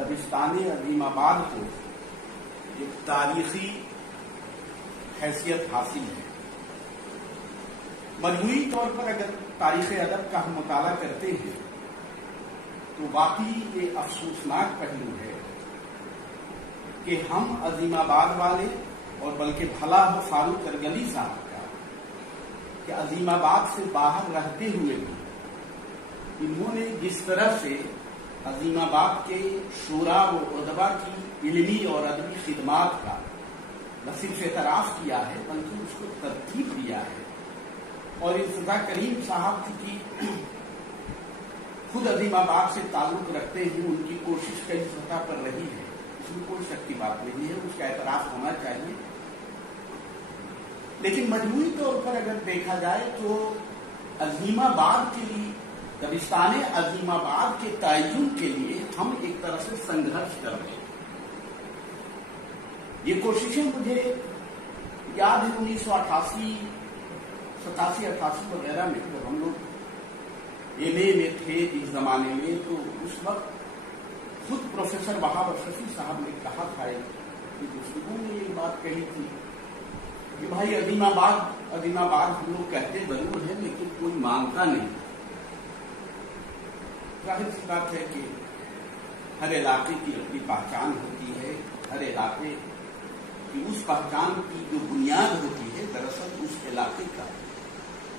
دبستان عظیم آباد کو ایک تاریخی حیثیت حاصل ہے۔ مجموعی طور پر اگر تاریخ ادب کا ہم مطالعہ کرتے ہیں تو واقعی یہ افسوسناک پہلو ہے کہ ہم عظیم آباد والے اور بلکہ بھلا ہو فاروق ارغلی صاحب کا کہ عظیم آباد سے باہر رہتے ہوئے بھی انہوں نے جس طرح سے عظیم آباد کے شورا و ادبا کی علمی اور ادبی خدمات کا نہ صرف اعتراف کیا ہے بلکہ اس کو ترتیب دیا ہے، اور ارتضیٰ کریم صاحب کی خود عظیم آباد سے تعلق رکھتے ہیں، ان کی کوشش کئی سطح پر رہی ہے، اس میں کوئی شک کی بات نہیں ہے، اس کا اعتراف ہونا چاہیے۔ لیکن مجموعی طور پر اگر دیکھا جائے تو عظیم آباد کے لیے دبستان عظیم آباد کے تعین کے لیے ہم ایک طرح سے سنگھرش کر رہے ہیں۔ یہ کوششیں مجھے یاد ہے 1988 87 88 وغیرہ میں جب ہم لوگ ایم اے میں تھے اس زمانے میں، تو اس وقت خود پروفیسر وہاب اشرفی صاحب نے کہا تھا کہ گفتگو میں یہ بات کہی تھی کہ بھائی عظیم آباد ہم لوگ کہتے ضرور ہیں لیکن کوئی مانتا نہیں۔ ظاہر سی بات ہے کہ ہر علاقے کی اپنی پہچان ہوتی ہے، ہر علاقے کی اس پہچان کی جو بنیاد ہوتی ہے دراصل اس علاقے کا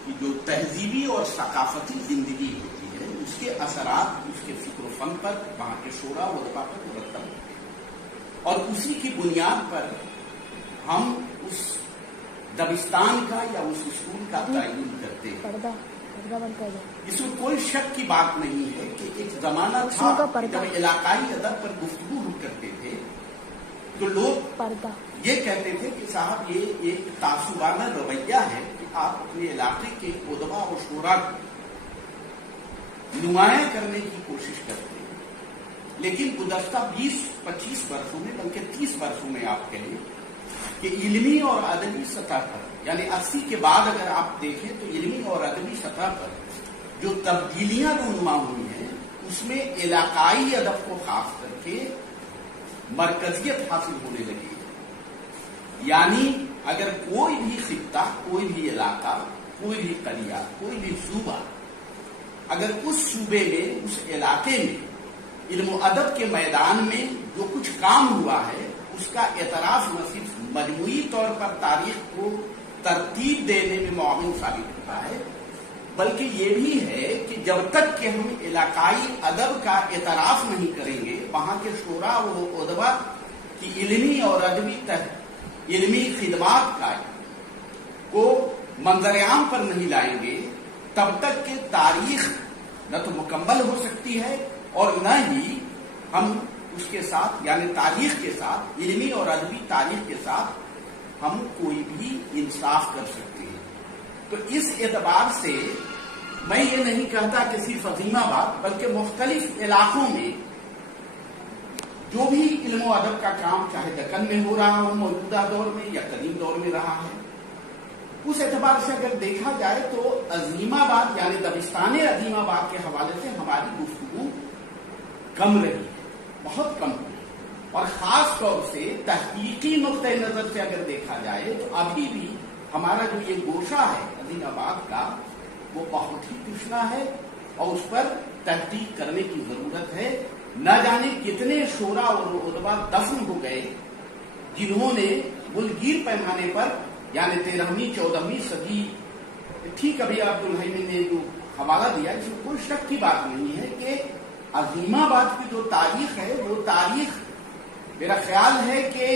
کی جو تہذیبی اور ثقافتی زندگی ہوتی ہے اس کے اثرات اس کے فکر و فن پر، وہاں کے شورا و ادبا پر مرتب ہوتے ہیں، اور اسی کی بنیاد پر ہم اس دبستان کا یا اس اسکول کا تعین کرتے ہیں۔ اس میں کوئی شک کی بات نہیں ہے کہ ایک زمانہ تھا جب علاقائی ادب پر گفتگو ہم کرتے تھے تو لوگ یہ کہتے تھے کہ صاحب یہ ایک تعصبانہ رویہ ہے کہ آپ اپنے علاقے کے ادبا و شورا کو نمایاں کرنے کی کوشش کرتے ہیں، لیکن گزشتہ 20-25 برسوں میں بلکہ 30 برسوں میں آپ کہیں کہ علمی اور ادبی سطح پر، یعنی 80 کے بعد اگر آپ دیکھیں تو علمی اور ادبی سطح پر جو تبدیلیاں رونما ہوئی ہیں اس میں علاقائی ادب کو خاص کر کے مرکزیت حاصل ہونے لگی ہے۔ یعنی اگر کوئی بھی خطہ، کوئی بھی علاقہ، کوئی بھی قریہ، کوئی بھی صوبہ اگر اس صوبے میں، اس علاقے میں علم و ادب کے میدان میں جو کچھ کام ہوا ہے اس کا اعتراف نہ صرف مجموعی طور پر تاریخ کو ترتیب دینے میں معاون ثابت ہوتا ہے بلکہ یہ بھی ہے کہ جب تک کہ ہم علاقائی ادب کا اعتراف نہیں کریں گے، وہاں کے شورا و ادبا کی علمی اور ادبی علمی خدمات کو منظر عام پر نہیں لائیں گے، تب تک کہ تاریخ نہ تو مکمل ہو سکتی ہے اور نہ ہی ہم اس کے ساتھ، یعنی تاریخ کے ساتھ، علمی اور ادبی تاریخ کے ساتھ ہم کوئی بھی انصاف کر سکتے ہیں۔ تو اس اعتبار سے میں یہ نہیں کہتا کہ صرف عظیم آباد بلکہ مختلف علاقوں میں جو بھی علم و ادب کا کام چاہے دکن میں ہو رہا ہو موجودہ دور میں یا قدیم دور میں رہا ہے، اس اعتبار سے اگر دیکھا جائے تو عظیم آباد یعنی دبستان عظیم آباد کے حوالے سے ہماری گفتگو کم رہی ہے، بہت کم ہوئی، اور خاص طور سے تحقیقی نقطۂ نظر سے اگر دیکھا جائے تو ابھی بھی ہمارا جو یہ گوشہ ہے عظیم آباد کا وہ بہت ہی تشنا ہے اور اس پر تحقیق کرنے کی ضرورت ہے۔ نہ جانے کتنے شورا اور ادبا دفن ہو گئے جنہوں نے ملگیر پیمانے پر، یعنی 13ویں 14ویں صدی، ٹھیک ابھی عبدالحی نے جو حوالہ دیا اس میں کوئی شک کی بات نہیں ہے کہ عظیم آباد کی جو تاریخ ہے وہ تاریخ میرا خیال ہے کہ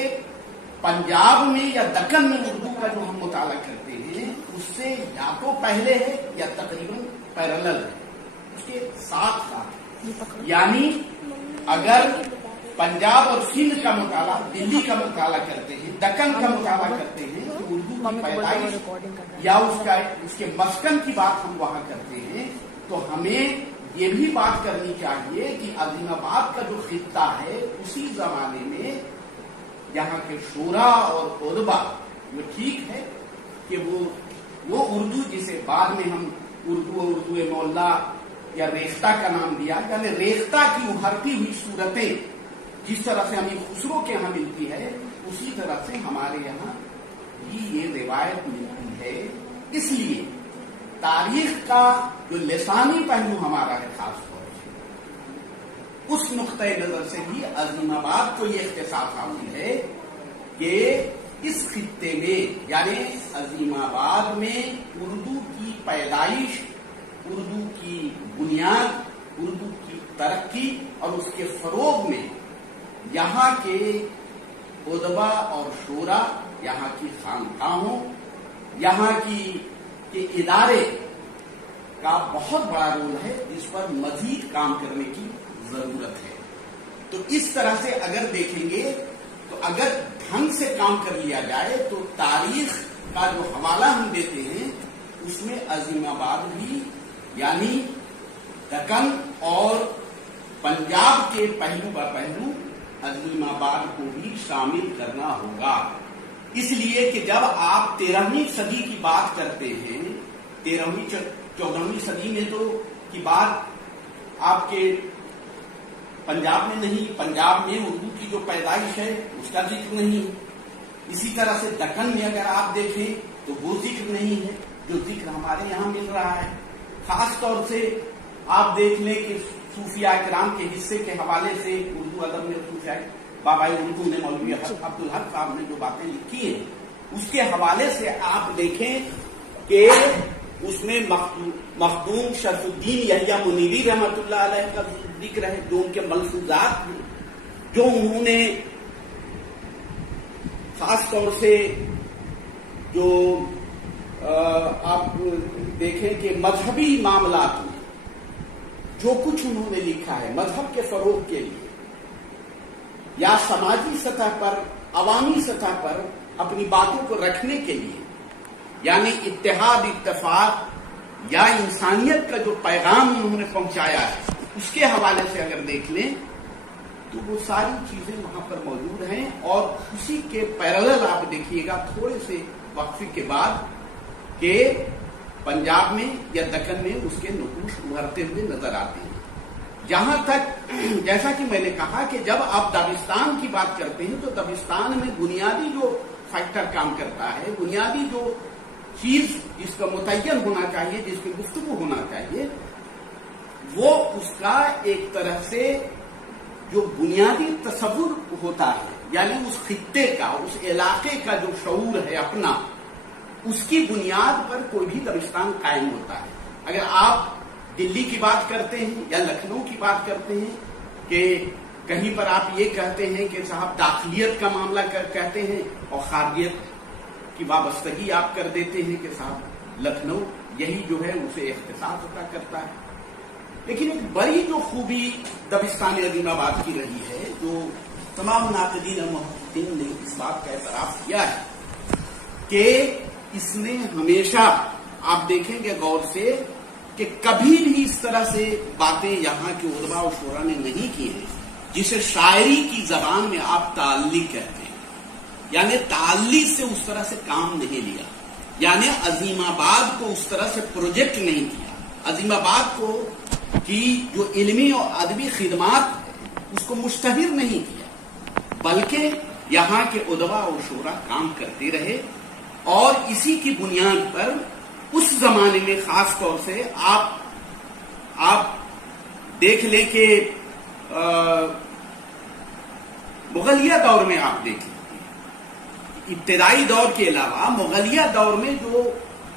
پنجاب میں یا دکن میں اردو کا جو ہم مطالعہ کرتے ہیں اس سے یا تو پہلے ہے یا تقریباً پیرلل ہے، اس کے ساتھ ساتھ، یعنی اگر پنجاب اور سندھ کا مطالعہ، دلی کا مطالعہ کرتے ہیں، دکن کا مطالعہ کرتے ہیں تو اردو کی پیدائش یا اس کے مسکن کی بات ہم وہاں کرتے ہیں تو ہمیں یہ بھی بات کرنی چاہیے کہ عظیم آباد کا جو خطہ ہے اسی زمانے میں یہاں کے شورا اور ادبا، وہ ٹھیک ہے کہ وہ اردو جسے بعد میں ہم اردو مولا یا ریختہ کا نام دیا، یعنی ریختہ کی ابھرتی ہوئی صورتیں جس طرح سے امیر خسرو کے یہاں ملتی ہے اسی طرح سے ہمارے یہاں بھی یہ روایت ملتی ہے. اس لیے تاریخ کا جو لسانی پہلو ہمارا ہے خاص طور سے اس نقطۂ نظر سے بھی عظیم آباد کو یہ اختصاص حاصل ہے کہ اس خطے میں یعنی عظیم آباد میں اردو کی پیدائش، اردو کی بنیاد، اردو کی ترقی اور اس کے فروغ میں یہاں کے ادبا اور شورا، یہاں کی خانقاہوں، یہاں کے ادارے کا بہت بڑا رول ہے جس پر مزید کام کرنے کی ضرورت ہے. تو اس طرح سے اگر دیکھیں گے تو اگر ڈھنگ سے کام کر لیا جائے تو تاریخ کا جو حوالہ ہم دیتے ہیں اس میں عظیم آباد بھی یعنی دکن اور پنجاب کے پہلو بہ پہلو عظیم آباد کو بھی شامل کرنا ہوگا. اس لیے کہ جب آپ 13ویں صدی کی بات کرتے ہیں، 13ویں 14ویں صدی میں تو کی بات آپ کے پنجاب میں نہیں، پنجاب میں اردو کی جو پیدائش ہے اس کا ذکر نہیں. اسی طرح سے دکن میں اگر آپ دیکھیں تو وہ ذکر نہیں ہے جو ذکر ہمارے یہاں مل رہا ہے. خاص طور سے آپ دیکھ لیں کہ صوفیاء کرام کے حصے کے حوالے سے اردو ادب میں صوفیاء بابا اردو نے مولوی عبدالحق صاحب نے جو باتیں لکھی ہیں اس کے حوالے سے آپ دیکھیں کہ اس میں مخدوم شرف الدین یحییٰ منیری رحمۃ اللہ علیہ کا ذکر ہے، جو ان کے ملفوظات ہیں، جو انہوں نے خاص طور سے جو آپ دیکھیں کہ مذہبی معاملات میں جو کچھ انہوں نے لکھا ہے مذہب کے فروغ کے لیے یا سماجی سطح پر، عوامی سطح پر اپنی باتوں کو رکھنے کے لیے، یعنی اتحاد، اتفاق یا انسانیت کا جو پیغام انہوں نے پہنچایا ہے اس کے حوالے سے اگر دیکھ لیں تو وہ ساری چیزیں وہاں پر موجود ہیں. اور اسی کے پیرالل آپ دیکھیے گا تھوڑے سے وقفے کے بعد کہ پنجاب میں یا دکن میں اس کے نقوش ابھرتے ہوئے نظر آتے ہیں. جہاں تک جیسا کہ میں نے کہا کہ جب آپ دبستان کی بات کرتے ہیں تو دبستان میں بنیادی جو فیکٹر کام کرتا ہے، بنیادی جو چیز جس کا متعین ہونا چاہیے، جس کی گفتگو ہونا چاہیے، وہ اس کا ایک طرح سے جو بنیادی تصور ہوتا ہے یعنی اس خطے کا، اس علاقے کا جو شعور ہے اپنا، اس کی بنیاد پر کوئی بھی دبستان قائم ہوتا ہے. اگر آپ دلی کی بات کرتے ہیں یا لکھنؤ کی بات کرتے ہیں کہ کہیں پر آپ یہ کہتے ہیں کہ صاحب داخلیت کا معاملہ کہتے ہیں اور خارجیت کی وابستگی آپ کر دیتے ہیں کہ صاحب لکھنؤ یہی جو ہے اسے اختصاص عطا کرتا ہے. لیکن ایک بڑی جو خوبی دبستان عظیم آباد کی رہی ہے، جو تمام ناقدین اور محققین نے اس بات کا اعتراف کیا ہے کہ اس نے ہمیشہ آپ دیکھیں گے غور سے کہ کبھی بھی اس طرح سے باتیں یہاں کے ادبا و شعراء نے نہیں کی ہیں جسے شاعری کی زبان میں آپ تعلیق کہتے ہیں. یعنی تعلیق سے اس طرح سے کام نہیں لیا، یعنی عظیم آباد کو اس طرح سے پروجیکٹ نہیں کیا. عظیم آباد کو کی جو علمی اور ادبی خدمات اس کو مشتہر نہیں کیا، بلکہ یہاں کے ادبا اور شعراء کام کرتے رہے. اور اسی کی بنیاد پر اس زمانے میں خاص طور سے آپ دیکھ لیں کہ مغلیہ دور میں آپ دیکھ لیں، ابتدائی دور کے علاوہ مغلیہ دور میں جو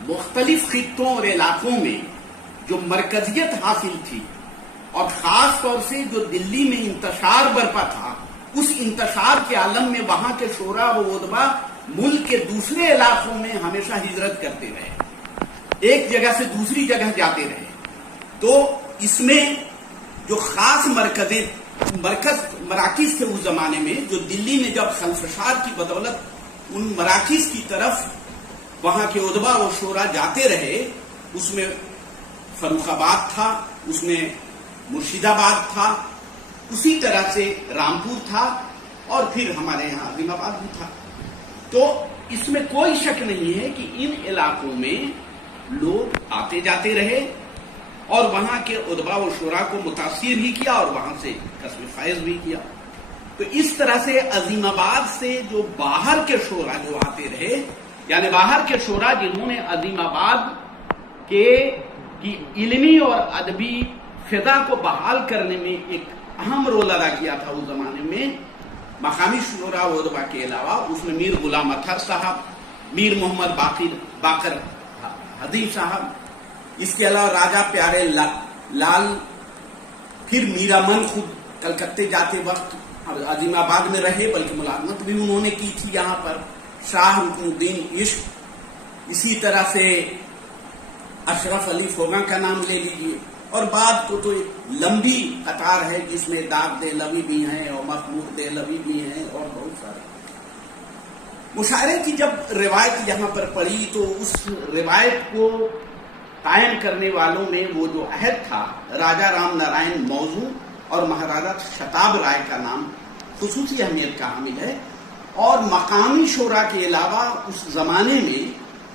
مختلف خطوں اور علاقوں میں جو مرکزیت حاصل تھی اور خاص طور سے جو دلی میں انتشار برپا تھا، اس انتشار کے عالم میں وہاں کے شعراء و ادبا ملک کے دوسرے علاقوں میں ہمیشہ ہجرت کرتے رہے، ایک جگہ سے دوسری جگہ جاتے رہے. تو اس میں جو خاص مراکز تھے اس زمانے میں، جو دلی میں جب خلفشار کی بدولت ان مراکز کی طرف وہاں کے ادبا و شعراء جاتے رہے، اس میں فروخ آباد تھا، اس میں مرشید آباد تھا، اسی طرح سے رامپور تھا اور پھر ہمارے یہاں عظیم آباد بھی تھا. تو اس میں کوئی شک نہیں ہے کہ ان علاقوں میں لوگ آتے جاتے رہے اور وہاں کے ادبا و شعراء کو متاثر بھی کیا اور وہاں سے کسب فیض بھی کیا. تو اس طرح سے عظیم آباد سے جو باہر کے شعرا جو آتے رہے، یعنی باہر کے شعرا جنہوں نے عظیم آباد کی علمی اور ادبی فضا کو بحال کرنے میں ایک اہم رول ادا کیا تھا اس زمانے میں، مقامی شعرا و ادبا کے علاوہ اس میں میر غلام اطہر صاحب، میر محمد باقر حدیث صاحب، اس کے علاوہ راجہ پیارے لال، پھر میرا من خود کلکتے جاتے وقت عظیم آباد میں رہے، بلکہ ملازمت بھی انہوں نے کی تھی یہاں پر، شاہ رکن الدین عشق، اسی طرح سے اشرف علی فوگا کا نام لے لیجیے، اور بعد کو تو ایک لمبی قطار ہے جس میں داغ دہلوی بھی ہیں اور محمود دہلوی بھی ہیں اور بہت سارے۔ مشاعرے کی جب روایت یہاں پر پڑی تو اس روایت کو قائم کرنے والوں میں وہ جو عہد تھا، راجہ رام نارائن موضوع اور مہاراجا شتاب رائے کا نام خصوصی اہمیت کا حامل ہے، اور مقامی شعراء کے علاوہ اس زمانے میں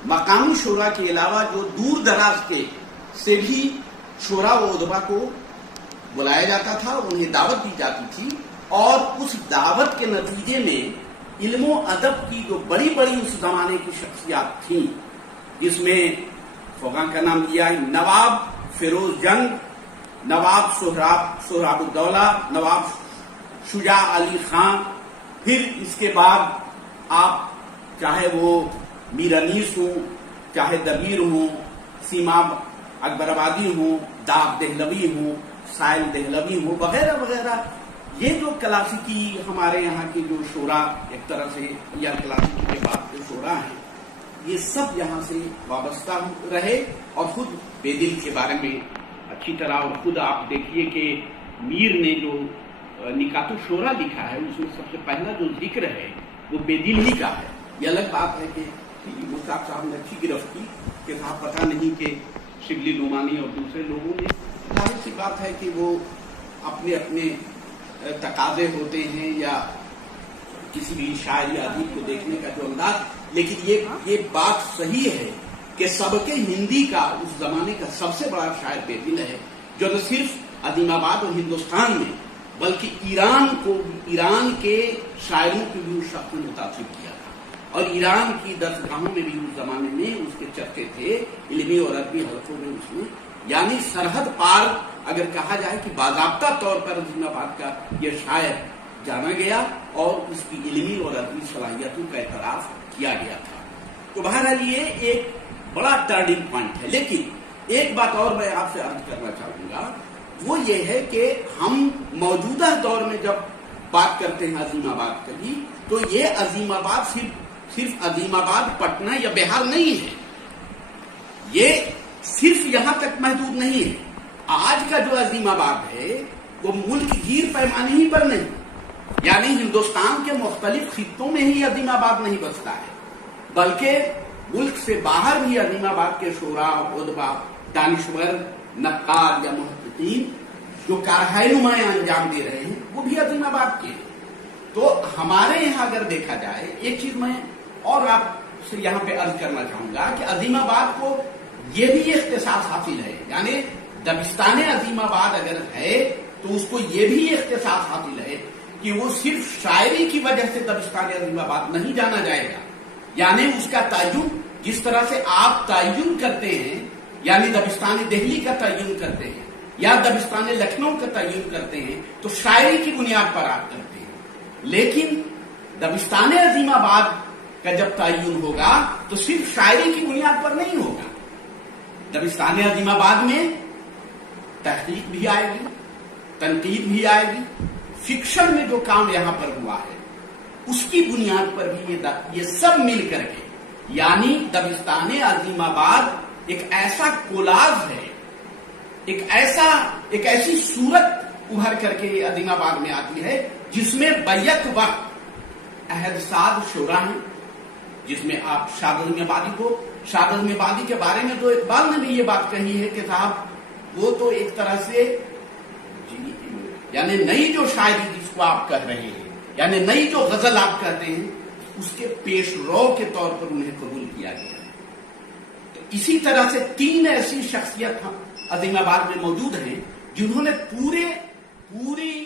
مقامی شعراء کے علاوہ جو دور دراز کے سے بھی شعراء و ادبا کو بلایا جاتا تھا، انہیں دعوت دی جاتی تھی، اور اس دعوت کے نتیجے میں علم و ادب کی جو بڑی بڑی اس زمانے کی شخصیات تھیں، جس میں فوگا کا نام لیا، نواب فیروز جنگ، نواب سہراب الدولہ، نواب شجاع علی خان، پھر اس کے بعد آپ چاہے وہ میر انیس ہوں، چاہے دبیر ہوں، سیماب اکبر آبادی ہوں، داغ دہلوی ہوں، سائل دہلوی ہوں، وغیرہ وغیرہ، یہ جو کلاسیکی ہمارے یہاں کی جو شعراء ایک طرح سے یا کلاسیکی کے بعد جو شعراء ہیں، یہ سب یہاں سے وابستہ رہے، اور خود بے دل کے بارے میں اچھی طرح، اور خود آپ دیکھیے کہ میر نے جو نکات الشعراء لکھا ہے اس میں سب سے پہلا جو ذکر ہے وہ بے دل ہی کا ہے۔ یہ الگ بات ہے کہ مشتاق صاحب نے اچھی گرفت کی کہ صاحب پتہ نہیں کہ شبلی نعمانی اور دوسرے لوگوں نے، ظاہر سی بات ہے کہ وہ اپنے اپنے تقاضے ہوتے ہیں یا کسی بھی شاعری ادیب کو دیکھنے کا جو انداز، لیکن یہ بات صحیح ہے کہ سبق ہندی کا اس زمانے کا سب سے بڑا شاعر بے دل ہے، جو نہ صرف عظیم آباد اور ہندوستان میں بلکہ ایران کے شاعروں کو بھی اس شخص نے متاثر کیا تھا، اور ایران کی درسگاہوں میں بھی اس زمانے میں اس کے چرچے تھے، علمی اور ادبی حلقوں میں اس میں، یعنی سرحد پار اگر کہا جائے کہ باضابطہ طور پر عظیم آباد کا یہ شاعر جانا گیا اور اس کی علمی اور ادبی صلاحیتوں کا اعتراف کیا گیا تھا۔ تو بہرحال یہ ایک بڑا ٹرننگ پوائنٹ ہے، لیکن ایک بات اور میں آپ سے عرض کرنا چاہوں گا، وہ یہ ہے کہ ہم موجودہ دور میں جب بات کرتے ہیں عظیم آباد کی، تو یہ عظیم آباد صرف عظیم آباد پٹنہ یا بہار نہیں ہے، یہ صرف یہاں تک محدود نہیں ہے۔ آج کا جو عظیم آباد ہے وہ ملک گیر پیمانے ہی پر نہیں، یعنی ہندوستان کے مختلف خطوں میں ہی عظیم آباد نہیں بستا ہے، بلکہ ملک سے باہر بھی عظیم آباد کے شعراء، ادبا، دانشور، نقاد یا محققین جو کارہائے نمایاں انجام دے رہے ہیں وہ بھی عظیم آباد کے ہیں۔ تو ہمارے یہاں اگر دیکھا جائے، ایک چیز میں اور آپ سے یہاں پہ عرض کرنا چاہوں گا کہ عظیم آباد کو یہ بھی اختصاص حاصل ہے، یعنی دبستان عظیم آباد اگر ہے تو اس کو یہ بھی اختصاص حاصل ہے کہ وہ صرف شاعری کی وجہ سے دبستان عظیم آباد نہیں جانا جائے گا، یعنی اس کا تعین جس طرح سے آپ تعین کرتے ہیں، یعنی دبستان دہلی کا تعین کرتے ہیں یا دبستان لکھنؤ کا تعین کرتے ہیں تو شاعری کی بنیاد پر آپ کرتے ہیں، لیکن دبستان عظیم آباد کا جب تعین ہوگا تو صرف شاعری کی بنیاد پر نہیں ہوگا، دبستان عظیم آباد میں تحقیق بھی آئے گی، تنقید بھی آئے گی، فکشن میں جو کام یہاں پر ہوا ہے اس کی بنیاد پر بھی یہ سب مل کر کے، یعنی دبستان عظیم آباد ایک ایسا کولاج ہے، ایک ایسی صورت ابھر کر کے عظیم آباد میں آتی ہے جس میں بیک وقت عہد ساز شعراء ہیں، جس میں آپ شاد عظیم آبادی کے بارے میں تو اقبال نے بھی یہ بات کہی ہے کہ صاحب وہ تو ایک طرح سے یعنی نئی جو شاعری جس کو آپ کہہ رہے ہیں، یعنی نئی جو غزل آپ کہتے ہیں، اس کے پیش رو کے طور پر انہیں قبول کیا گیا ہے۔ تو اسی طرح سے 3 ایسی شخصیت عظیم آباد میں موجود ہیں جنہوں نے پوری